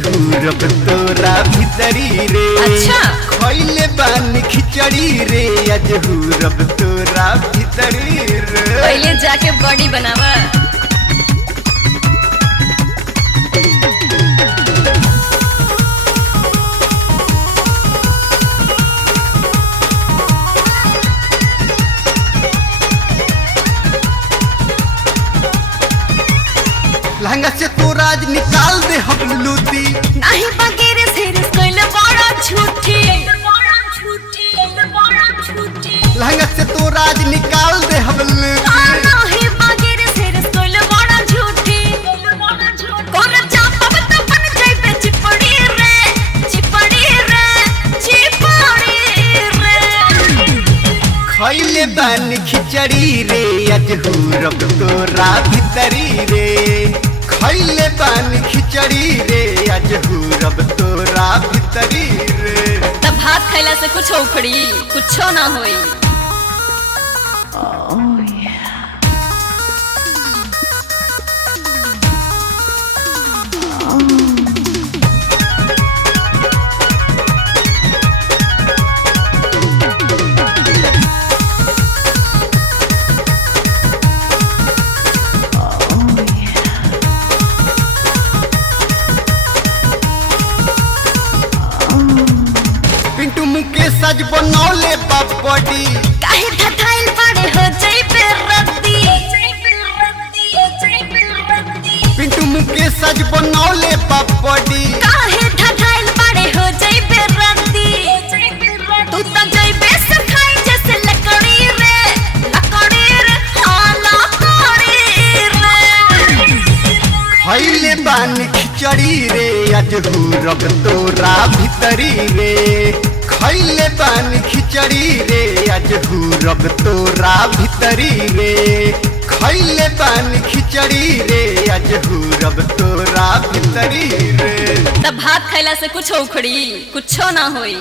अजहूरब तोरा भीतरी रे। अच्छा। खइले बानी खिचड़ी रे अजहूरब तोरा भीतरी रे। पहले जाके बॉडी बनावा। लहंगा से तो राज निकाल दे हम लूटी। नहीं बगैर सिर कोइले बड़ा झूठी। लहंगा से तो राज निकाल दे हम लूटी। नहीं बगैर सिर कोइले बड़ा झूठी। कोरा चापा बता बन जाई पे चिपड़ी रे चिपड़ी रे चिपड़ी रे। खइले बानी खिचड़ी रे अजहूरब तोरा भीतरी रे। खइले बानी खिचड़ी रे अजहूरब तोरा भीतरी रे। तब भात खैला से कुछ उखड़ी कुछो ना होई। पिंटू मुकेश सज बनौले बापड़ी। काहे धथाइल पड़े हो जाई पे रद्दी। पिंटू मुकेश सज बनौले बापड़ी। काहे धथाइल पड़े हो जाई पे रद्दी। तू तो जाई बे सखाई जैसे लकड़ी रे हाँ लकड़ी रे। खइले बानी खिचड़ी रे अजहूरब तोरा भीतरी रे। खइले बानी खिचड़ी रे अजहूरब तोरा भीतरी रे। खइले बानी खिचड़ी रे अजहूरब तोरा भीतरी रे। तब भात खैला से कुछ उखड़ी कुछो ना होई।